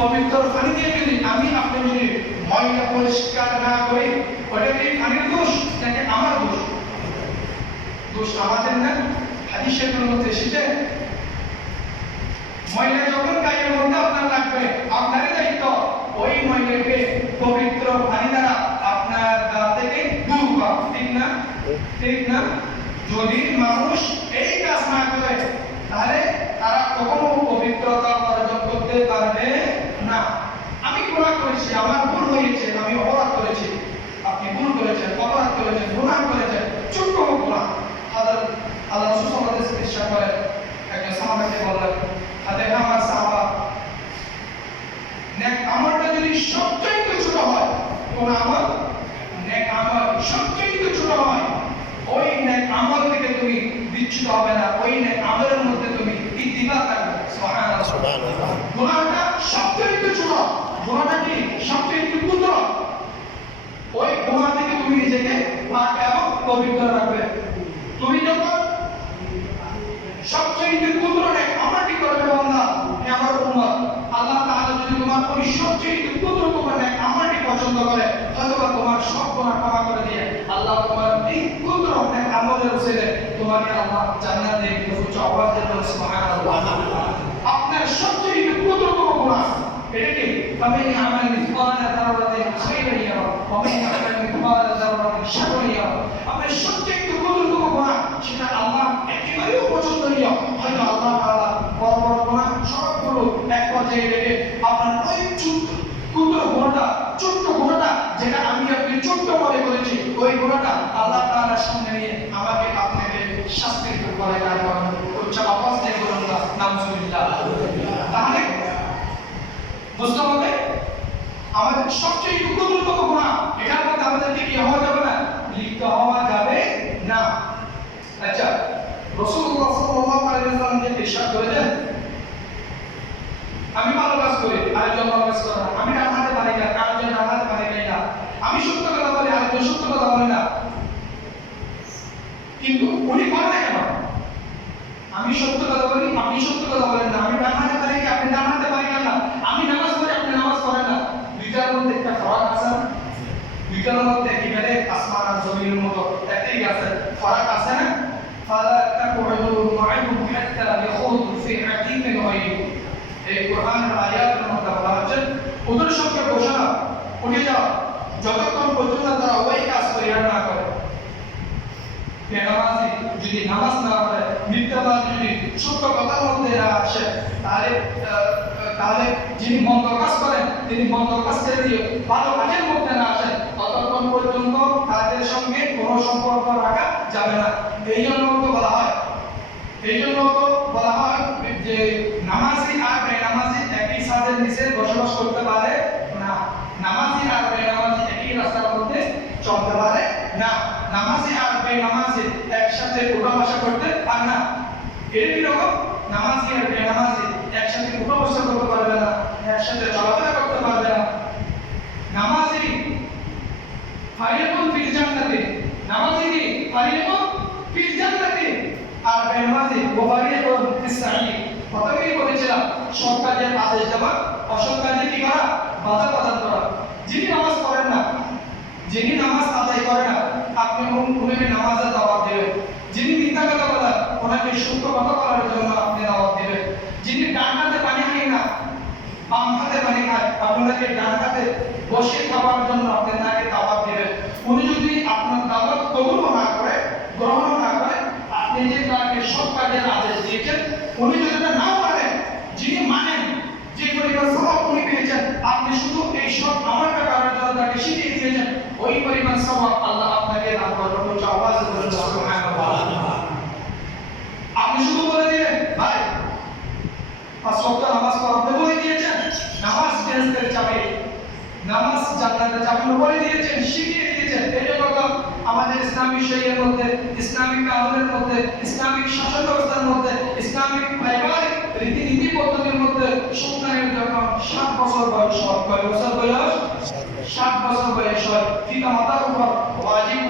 পবিত্র পানি দিয়ে যদি আমি আপনি যদি ময়লা পরিষ্কার না করি, ওটা কি পানির দোষ নাকি আমার দোষ? দোষ আমাদের না, হাদিসের মধ্যে এসেছে? ময়লা যখন গায়ের মধ্যে আপনার লাগবে, আপনারই দায়িত্ব। ওই ময়লাকে পবিত্র পানি দ্বারা আপনার গা থেকে দূর করা। ঠিক না? ঠিক না? যদি মানুষ এই কাজ না করে তাহলে তারা কখনো পবিত্রতা অর্জন করতে পারবে না আমি গুনাহ করেছি আমার ভুল হয়েছে আমি অপরাধ করেছি আপনি ভুল করেছেন অপরাধ করেছেন ছোট্ট গুনাহ আল্লাহ আল্লাহ রাসূল ওয়াসাল্লাম ইরশাদ করেন একজন সাহাবাকে বললেন আদে আমার সাহাবা নেক আমলটা যদি সবচেয়ে ছোট হয় কোন আমল নেক আমল সবচেয়ে ছোট হয়। ওই নেক আমল থেকে তুমি বিচ্যুত হবে না ওই নেক আমলের মধ্যে তুমি ইত্তিবা থাকবে। সুবহানাল্লাহ। গুনাহটা সবচেয়ে ছোট। গুনাহটা কি? সবচেয়ে ক্ষুদ্র ওই গুনাহ থেকে তুমি নিজেকে পাক এবং পবিত্র রাখবে তুমি যখন সবচেয়ে ক্ষুদ্র নেক আমলটি করবে বান্দা হে আমার উম্মত আল্লাহ তাআলা যদি তোমার ওই সবচেয়ে ক্ষুদ্র তোমার নেক আমলটি পছন্দ করে অথবা তোমার সব গুনাহ ক্ষমা করে দিয়ে আল্লাহ তোমার এই ক্ষুদ্র নেক আমলের উসিলে তোমাকে আল্লাহ জান্নাত দিয়ে দিবে উচ্চ আওয়াজ দিয়ে বলে সুবহানাল্লাহ আপনার সবচেয়ে ক্ষুদ্র গুনাহ এটা কি فمن يعمل مثقال ذرة خيرا يره ومن يعمل مثقال ذرة شرا يره আপনার সবচেয়ে ক্ষুদ্রতম গুনাহ সেটা আল্লাহ একেবারেও পছন্দনীয় হয়তো আল্লাহ এক পর্যায়ে রেখে আপনার ওই ছোট্ট ক্ষুদ্র গুণাটা, ছোট্ট গুণাটা যেটা আমি আপনি ছোট্ট মনে করেছি, ওই আল্লাহ সামনে নিয়ে আমাকে আপনাকে শাস্তির করে দাঁড় করানো। দিয়ে বলুন না নামজুবিল্লাহ তাহলে, বুঝতে হবে, আমাদের সবচেয়ে গুণা, এটার মধ্যে আমাদেরকে কি হওয়া যাবে না লিপ্ত হওয়া যাবে না আচ্ছা রাসূলুল্লাহ সাল্লাল্লাহু আলাইহি ওয়াসাল্লাম যে ইরশাদ করেছেন আমি ভালো কাজ করি আরেকজন ভালো কাজ করে না আমি ডান হাতে পারি না আরেকজন ডান হাতে পারি না আমি সত্য কথা বলি আরেকজন সত্য কথা বলে না কিন্তু উনি করে কেন? আমি সত্য কথা বলি, আপনি সত্য কথা বলেন না। আমি ডান হাতে পারি আপনি ডান হাতে পারি না আমি নামাজ পড়ি, আপনি নামাজ পড়েন না। দুইটার মধ্যে একটা ফারাক আছে। দুইটার মধ্যে একেবারে আসমান আর জমিনের মতো একটাই আছে। ফারাক আছে না? ফালা তাকুদু মা'আহুম হাত্তা ইয়াখুদু ফি হাদিথিন গায়রিহি এই কোরআনের আয়াতের মধ্যে বলা ওদের সঙ্গে না উঠে যাও। যতক্ষণ পর্যন্ত তারা ওই কাজ পরিহার না করে বেনামাজি যদি নামাজ না পড়ে, মিথ্যাবাদী যদি সত্য কথার মধ্যে আসে, তাহলে তাহলে যিনি মন্দ কাজ করেন, তিনি মন্দ কাজ ছেড়ে দিয়ে ভালো কাজের মধ্যে না আসেন। ততক্ষণ পর্যন্ত তাদের সঙ্গে কোনো সম্পর্ক রাখা যাবে না। এই জন্য তো বলা হয়, এই জন্য তো বলা হয় যে নামাজি আর বেনামাজি একই ছাদের নিচে বসবাস করতে পারে না নামাজি আর বেনামাজি একই রাস্তার মধ্যে চলতে পারে না নামাজি আর বেনামাজি একসাথে উঠা বসা করতে পারে না। এটা কি রকম? নামাজি আর বেনামাজি একসাথে উঠা বসা করতে পারবে না, একসাথে চলাফেরা করতে পারবে না। নামাজি ফারিয়াকুন ফিল জান্নাতি। নামাজি কি ফারিয়াকুন ফিল জান্নাতি? আর বেনামাজি ওয়ারিয়াকুন ফিস প্রথমেই বলেছিলাম সৎ কাজের আদেশ দেওয়া, অসৎ কি করা? বাধা প্রদান করা। যিনি নামাজ পড়েন না, যিনি নামাজ আদায় করে না আপনি উনাকে নামাজের দাওয়াত দেবেন? যিনি মিথ্যা কথা বলেন, ওনাকে সত্য কথা বলার জন্য আপনি দাওয়াত দেবেন। যিনি ডান হাতে পানি খায় না, বাম হাতে পানি খায়, আপনাকে ডান হাতে বসে খাওয়ার জন্য আপনি তাকে দাওয়াত দেবেন। উনি যদি আপনার দাওয়াত কবুল না করে, গ্রহণ না করে, আপনি যে তাকে সব কাজের আদেশ দিয়েছেন, উনি যদি এটা নাও মানেন, যিনি মানেন, যে পরিমাণ সওয়াব উনি পেয়েছেন, আপনি শুধু এই সব আমার জন্য তাকে শিখিয়ে দিয়েছেন ওই পরিমাণ সওয়াব আল্লাহ আপনাকে দান করবেন উচ্চ বলুন সুবহানাল্লাহ আপনি শুধু বলে দিলেন ভাই পাঁচ ওয়াক্ত নামাজ পড়তে বলে দিয়েছেন নামাজ বেহেশতের চাবি নামাজ জান্নাতের চাবি বলে দিয়েছেন শিখিয়ে দিয়েছেন এই জন্য তো আমাদের ইসলামিক শরীরের মধ্যে ইসলামিক কানুনের মধ্যে ইসলামিক শাসন ব্যবস্থার মধ্যে ইসলামিক পারিবারিক রীতিনীতি পদ্ধতির মধ্যে সন্তানের যখন সাত বছর বয়স হয় কয় বছর বয়স সাত বছর বয়স হয় পিতা মাতার উপর ওয়াজিব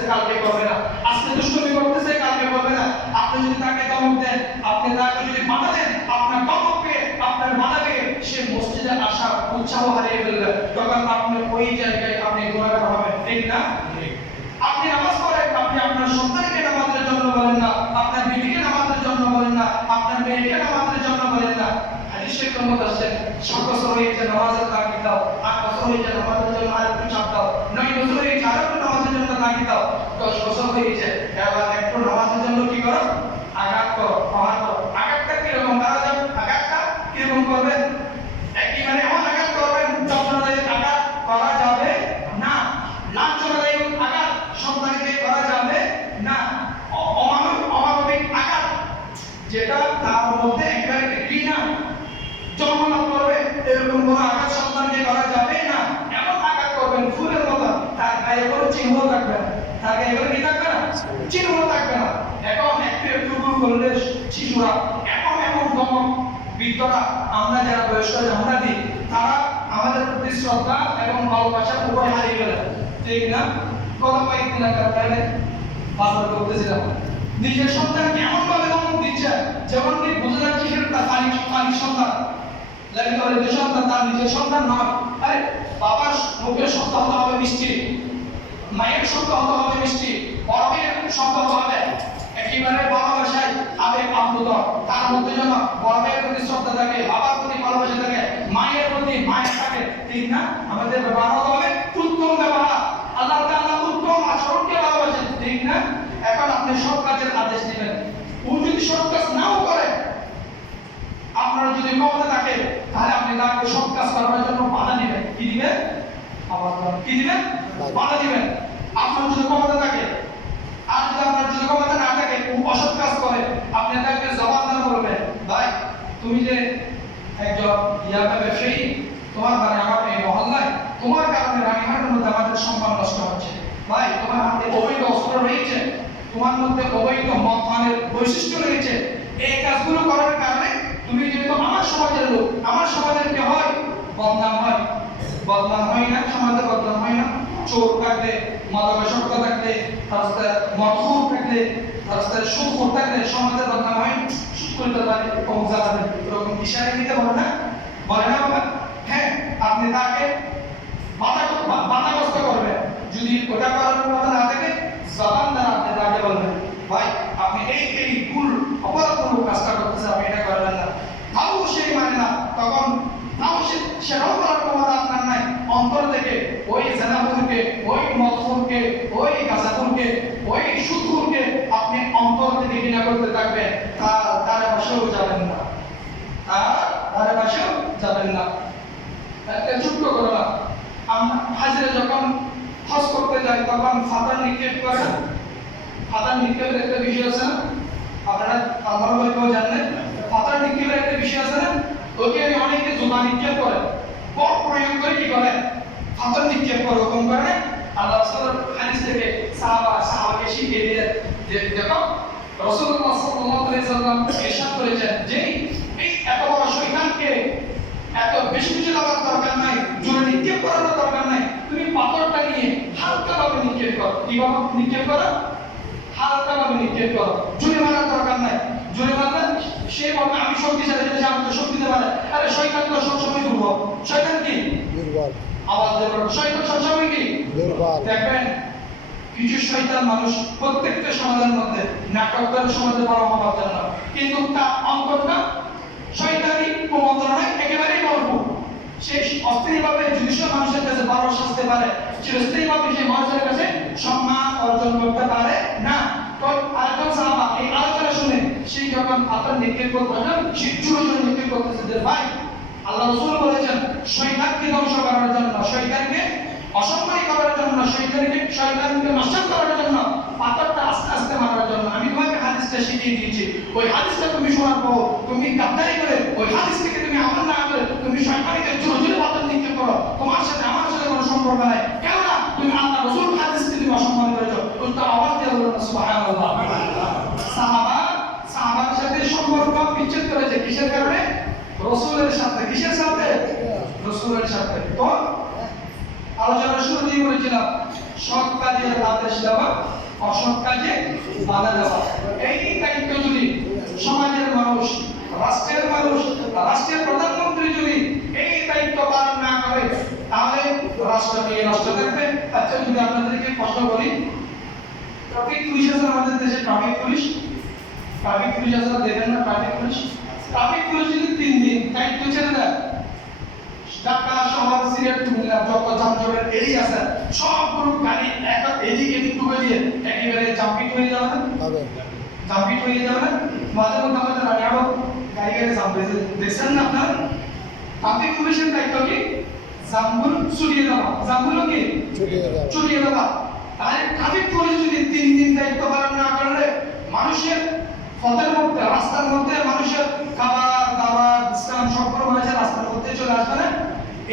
করতেছে কালকে করবে না। আজকে দুষ্টুমি করতেছে কালকে করবে না। আপনি যদি তাকে দমক দেন, আপনি তাকে যদি বাধা দেন, আপনার দমক পেয়ে, আপনার বাধা পেয়ে সে মসজিদে আসা উৎসাহ হারিয়ে ফেলবে। তখন আপনি ওই জায়গায় আপনি গোড়াগার হবেন, ঠিক না? আপনি নামাজ পড়েন, আপনি আপনার সন্তানকে নামাজের জন্য বলেন না, আপনার বিবিকে নামাজের জন্য বলেন না, আপনার মেয়েকে নামাজের জন্য বলেন না। হাদিসে ক্রমত আসছেন সাত হয়েছে নামাজের তাগিদ দাও, আট বছর হয়েছে নামাজের জন্য আর একটু চাপ দাও, নয় বছর হয়েছে আর তাগিদ দাও দশ বছর হয়েছে এবার একটু নামাজের জন্য কি করো? আঘাত করো প্রহার করো। আঘাতটা কীরকম? করা যাবে আঘাতটা কীরকম করবেন একেবারে এমন আঘাত করবেন যন্ত্রণাদায়ক আঘাত করা যাবে না। লাঞ্ছনাদায়ক আঘাত সন্তানকে করা যাবে না। অমানব অমানবিক আঘাত, যেটা তার মধ্যে একেবারে ঘৃণা। জন্মলাভ করবে, এরকম কোনো আঘাত সন্তানকে করা যাবে না এমন আঘাত করবেন ফুলের মতো গায়ে কোনো চিহ্ন থাকবে না। গায়ে কোনো কি থাকবে না? চিহ্ন থাকবে না। এখন একটু একটু ভুল করলে শিশুরা। এমন এমন দমক বৃদ্ধরা, আমরা যারা বয়স্ক দিই তারা আমাদের প্রতি শ্রদ্ধা এবং ভালোবাসা উভয় হারিয়ে গেলে। ঠিক না? গত কয়েকদিন আগে আপনারা বাজার করতেছিলাম নিজের সন্তানকে এমন ভাবে দমক দিচ্ছে যেমন কি বোঝা যাচ্ছে সেটা পালিত পালিত সন্তান। লাগে সন্তান, তার নিজের সন্তান নয়। আরে, বাবার মুখের হতে হবে মিষ্টি। মায়ের শব্দ হতে হবে মিষ্টি বড়মের শব্দ হতে হবে। একেবারে ভালোবাসায় আবেগ আপ্লুত। তার মধ্যে যেন বড়মের প্রতি শ্রদ্ধা থাকে, বাবার প্রতি ভালোবাসা থাকে, মায়ের প্রতি মায়ের থাকে, ঠিক না? আমাদের ব্যবহার হতে হবে উত্তম ব্যবহার। আল্লাহ তাআলা উত্তম আচরণকে ভালোবাসেন, ঠিক না? এখন আপনি সব কাজের আদেশ দিবেন। ও যদি সব কাজ নাও করে, আপনার যদি ক্ষমতা থাকে, তাহলে আপনি তাকে সব কাজ করার জন্য বাধা দিবেন। কি দিবেন? আবার কি দিবেন? বাধা দিবেন। আপনার ক্ষমতা থাকে, আর যদি আপনার যদি ক্ষমতা না থাকে অসৎ কাজ করে আপনি তাকে জবাব না বলবেন ভাই, তুমি যে একজন ইয়াবা ব্যবসায়ী, তোমার মানে আমার এই মহল্লায় তোমার কারণে রানীহাটের মধ্যে আমাদের সম্মান নষ্ট হচ্ছে। ভাই, তোমার হাতে অবৈধ অস্ত্র রয়েছে। তোমার মধ্যে অবৈধ পানের বৈশিষ্ট্য রয়েছে। এই কাজগুলো করার কারণে তুমি যেহেতু আমার সমাজের লোক, আমার সমাজের কে হয়? বদনাম হয়। বদনাম হয় না, সমাজে বদনাম হয় না। চোর থাকলে মাদকাসক্ত থাকলে, রাস্তায় মদখোর থাকলে, রাস্তায় সুখ থাকলে সমাজের বদনাম হয় সুখ করতে পারে এবং যারা এরকম ইশারা দিতে বলে না বলে না বাবা হ্যাঁ আপনি তাকে বাধা বাধাগ্রস্ত করবেন যদি ওটা করার মতো না থাকে জবান দ্বারা আপনি তাকে বলবেন ভাই আপনি এই এই ভুল অপরাধমূলক কাজটা করতেছেন আপনি এটা করবেন না তাও সেই মানে না তখন তাও সে সেটাও করার ক্ষমতা আপনার নাই অন্তর থেকে ওই জেনাপুরকে ওই মদপুরকে ওই গাজাপুরকে ওই সুদপুরকে আপনি অন্তর থেকে ঘৃণা করতে থাকবেন, তার পাশেও যাবেন না। তার পাশেও যাবেন না। ছোট্ট ঘটনা আমরা হাজিরে যখন হজ করতে যাই, তখন ফাতার নিক্ষেপ করে। ফাতার নিক্ষেপের একটা বিষয় আছে না? আপনারা বই কেউ জানেন। ফাতার নিক্ষেপের একটা বিষয় আছে না? ওকে অনেকে জোতা নিক্ষেপ করে। বড় প্রয়োগ করে কি করে? ফাতার নিক্ষেপ করে ওরকম করে। না আল্লাহ হাদিস থেকে সাহাবা সাহাবাকে শিখিয়ে দিলেন যে, দেখো রাসূলুল্লাহ সাল্লাল্লাহু আলাইহি সাল্লাম ইরশাদ করেছেন যে এই এত বড় শয়তানকে এত বেশি কিছু লাগার দরকার নাই জোরে নিক্ষেপ করার দরকার নাই। তুমি পাথরটা নিয়ে হালকা নিক্ষেপ করো। কীভাবে নিক্ষেপ করো? হালকা নিক্ষেপ করো। জোরে মারার দরকার নাই। জোরে মারলে সে বলবে আমি শক্তিশালী তো শক্তি আরে শয়তান তো সবসময় দুর্বল। শয়তান কি? দুর্বল। আওয়াজ দেবে শয়তান সবসময় কি? দুর্বল। দেখবেন কিছু শয়তান মানুষ প্রত্যেকটা সমাজের মধ্যে নাটক সমাজে বড় হওয়ার জন্য কিন্তু তার অন্তরটা শয়তানি কুমন্ত্রণায় একেবারেই ভরপুর সে অস্থিরভাবে জুডিশিয়াল মানুষের কাছে বড় সাজতে পারে। চিরস্থায়ীভাবে সেই মানুষের কাছে সম্মান অর্জন করতে পারে না। তো আরেকজন সাহাবা, এই আলোচনা শুনে সেই যখন আপনার নিক্ষেপ করবেন সে জোরে জোরে নিক্ষেপ করতেছে। ভাই, আল্লাহ রসুল বলেছেন, শয়তানকে ধ্বংস করার জন্য, শয়তানকে অসম্মানী করার জন্য শয়তানকে শয়তানকে নষ্ট করার জন্য, পাথরটা আস্তে আস্তে মারার জন্য। আমি তোমাকে হাদিস হাদিসটা শিখিয়ে দিয়েছি। ওই হাদিসটা তুমি শোনার পর তুমি গাদ্দারি করে ওই হাদিস থেকে তুমি আমল না করে তুমি শয়তানিকে জোরে জোরে বাতিল নিক্ষেপ করো। তোমার সাথে, আমার সাথে কোনো সম্পর্ক নাই। কেননা তুমি আল্লাহ রসুল হাদিসকে তুমি অসম্মান করেছ। ওই তো আওয়াজ দিয়ে বলল, সুবহানাল্লাহ। সাহাবা, সাহাবার সাথে সম্পর্ক বিচ্ছেদ করেছে। কিসের কারণে? রসুলের সাথে। কিসের সাথে? রসুলের সাথে। তো আলোচনা শুরু দিয়ে বলেছিলাম, সৎ কাজের আদেশ দেওয়া, অসৎ কাজে বাধা দেওয়া। এই দায়িত্ব যদি সমাজের মানুষ, রাষ্ট্রের মানুষ, রাষ্ট্রের প্রধানমন্ত্রী যদি এই দায়িত্ব পালন না করে, তাহলে রাষ্ট্র নিয়ে নষ্ট থাকবে আচ্ছা যদি আপনাদেরকে প্রশ্ন করি ট্রাফিক পুলিশ আছে আমাদের দেশে ট্রাফিক পুলিশ ট্রাফিক পুলিশ আছে দেখেন না ট্রাফিক পুলিশ ট্রাফিক পুলিশ যদি তিন দিন, দায়িত্ব ছেড়ে দেয় ঢাকা শহর সিলেট কুমিল্লা যত যানজটের এরিয়া আছে। সবগুলো গাড়ি এক এদিক এদিক ডুবে দিয়ে একেবারে হয়ে যাবে না? হবে। হয়ে যাবে না? মাঝে মধ্যে আমাদের রানিয়ারও গাড়ি গাড়ি জাম্প হয়েছে দেখছেন না আপনার? ট্রাফিক পুলিশের দায়িত্ব কি? জাম্বুল ছুটিয়ে দেওয়া। জাম্বুল কি? ছুটিয়ে যাবে ছুটিয়ে দেওয়া। তাহলে ট্রাফিক পুলিশ যদি তিন দিন দায়িত্ব পালন না করলে মানুষের পথের মধ্যে রাস্তার মধ্যে মানুষের খাবার দাবার বিশ্রাম সকল মানুষের রাস্তার মধ্যে চলে আসবে না?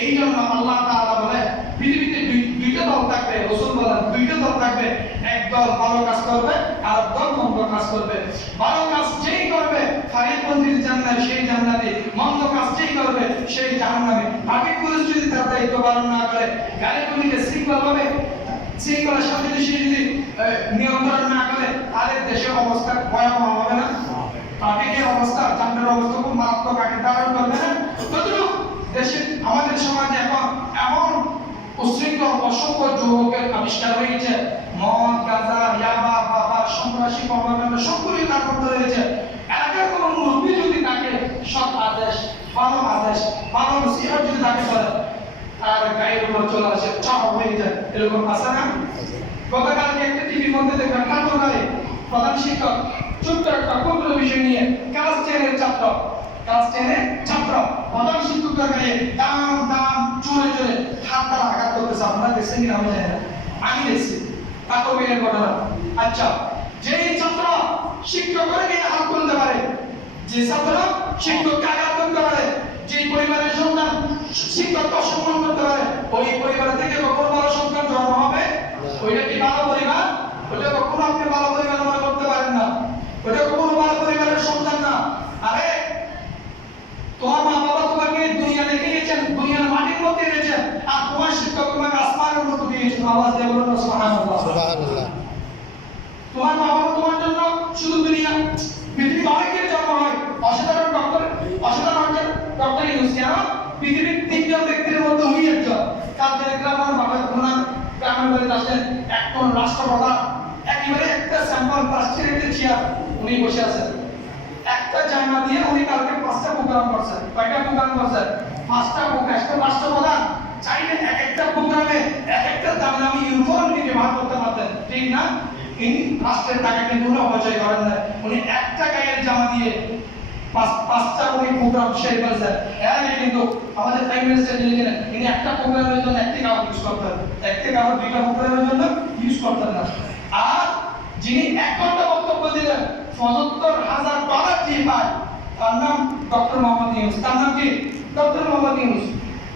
এই জন্য আল্লাহ তাআলা বলে পৃথিবীতে দুইটা দল থাকবে রসুল বলেন দুইটা দল থাকবে এক দল ভালো কাজ করবে আর দল মন্দ কাজ করবে। ভালো কাজ যেই করবে ফারিদপন্থীর জান্নাত সেই জান্নাতে মন্দ কাজ যেই করবে সেই জাহান্নামে। ট্রাফিক পুলিশ যদি তার দায়িত্ব পালন না করে গাড়িগুলিকে শৃঙ্খলভাবে শৃঙ্খলার সাথে সে যদি নিয়ন্ত্রণ না করে তাহলে দেশের অবস্থা ভয়াবহ হবে না। ট্রাফিকের অবস্থা যানের অবস্থা খুব মারাত্মক আকার ধারণ করবে না। তদ্রুপ দেশে আমাদের সমাজে এখন এমন উশৃঙ্খল অসংখ্য যুবকের আবিষ্কার হয়েছে। মদ গাঁজা ইয়াবা, বাবা, সন্ত্রাসী, কর্মকাণ্ড, সবগুলি তার মধ্যে রয়েছে এলাকার কোনো মুরব্বী যদি তাকে সৎ আদেশ, ভালো আদেশ, ভালো নসিহত যদি তাকে করে তার গায়ের উপর চলে আসে, চাপ হয়ে যায়। এরকম আছে না? গতকালকে একটা টিভির মধ্যে দেখলাম ঠাকুরগাঁয়ে প্রধান শিক্ষক, ছোট্ট একটা ক্ষুদ্র বিষয় নিয়ে ক্লাস টেনের ছাত্র ক্লাস টেনের ছাত্র প্রধান শিক্ষকের গায়ে দাম দাম চলে চলে হাত দ্বারা আঘাত করতেছে। আপনারা দেখছেন কিনা আমি জানি আমি দেখছি। ঠাকুরগাঁয়ের ঘটনা আচ্ছা যেই ছাত্র শিক্ষকের গায়ে হাত তুলতে পারে যে ছাত্র শিক্ষককে আঘাত করতে পারে যে পরিবারের সন্তান শিক্ষককে অসম্মান করতে পারে ওই পরিবার থেকে কখনো ভালো সন্তান জন্ম হবে? ওইটা কি ভালো পরিবার ওইটা কখনো আপনি ভালো পরিবার মনে করতে পারেন না ওইটা কখনো ভালো পরিবারের সন্তান না আরে তোমার মা বাবা তোমাকে দুনিয়া দেখে গেছেন দুনিয়ার মাটির মধ্যে এনেছেন আর তোমার শিক্ষক তোমাকে আসমানের মধ্যে দিয়েছেন আওয়াজ দিয়ে বলুন সুবহানাল্লাহ। তোমার বাবা তোমার জন্য শুধু দুনিয়া পৃথিবীর অনেকের জন্ম হয়। অসাধারণ ডক্টর অসাধারণ ডক্টর ইউজ কেন? পৃথিবীর তিনজন ব্যক্তির মধ্যে উনি একজন। কালকে দেখলাম আমার বাবা ওনার গ্রামের বাড়িতে আসেন একজন রাষ্ট্রপ্রধান একেবারে একটা স্যাম্পল প্লাস্টিকের একটা চেয়ার উনি বসে আছেন। একটা জায়গা দিয়ে উনি কালকে পাঁচটা প্রোগ্রাম করছেন। কয়টা প্রোগ্রাম করছেন? পাঁচটা প্রোগ্রাম একটা রাষ্ট্রপ্রধান চাইলে এক একটা প্রোগ্রামে এক একটা দামি দামি ইউনিফর্ম নিয়ে ব্যবহার করতে পারতেন। ঠিক না? ইনি রাষ্ট্রের টাকা কিন্তু উনি অপচয় করেন না। উনি একটা গায়ের জামা দিয়ে পাঁচ, পাঁচটা উনি প্রোগ্রাম শেয়ার করেছেন এর আগে কিন্তু আমাদের প্রাইম মিনিস্টার যিনি ছিলেন তিনি একটা প্রোগ্রামের জন্য একটি কাপড় ইউজ করতেন। একটি কাপড় দুইটা প্রোগ্রামের জন্য ইউজ করতেন না। আর যিনি এক ঘণ্টা বক্তব্য দিলেন, পঁচাত্তর হাজার ডলার দিয়ে পায়, তার নাম ডক্টর মোহাম্মদ ইউনুস। তার নাম কি? ডক্টর মোহাম্মদ ইউনুস।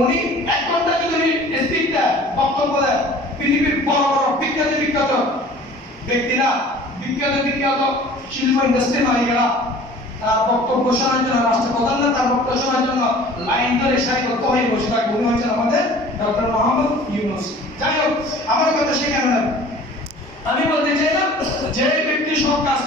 উনি এক ঘণ্টা যদি স্পিকটা বক্তব্য দেয় পৃথিবীর বড় বড় বিখ্যাত বিখ্যাত ব্যক্তিরা বিখ্যাত বিখ্যাত শিল্প ইন্ডাস্ট্রি মালিকেরা, তার বক্তব্য শোনার জন্য রাষ্ট্রপ্রধানরা তার বক্তব্য শোনার জন্য লাইন ধরে সারিবদ্ধ হয়ে, বসে থাকবে উনি হচ্ছেন আমাদের ডক্টর মোহাম্মদ ইউনুস। যাই হোক, আমার কথা সেখানে আমি বলতে চাই না যে ব্যক্তি সব কাজ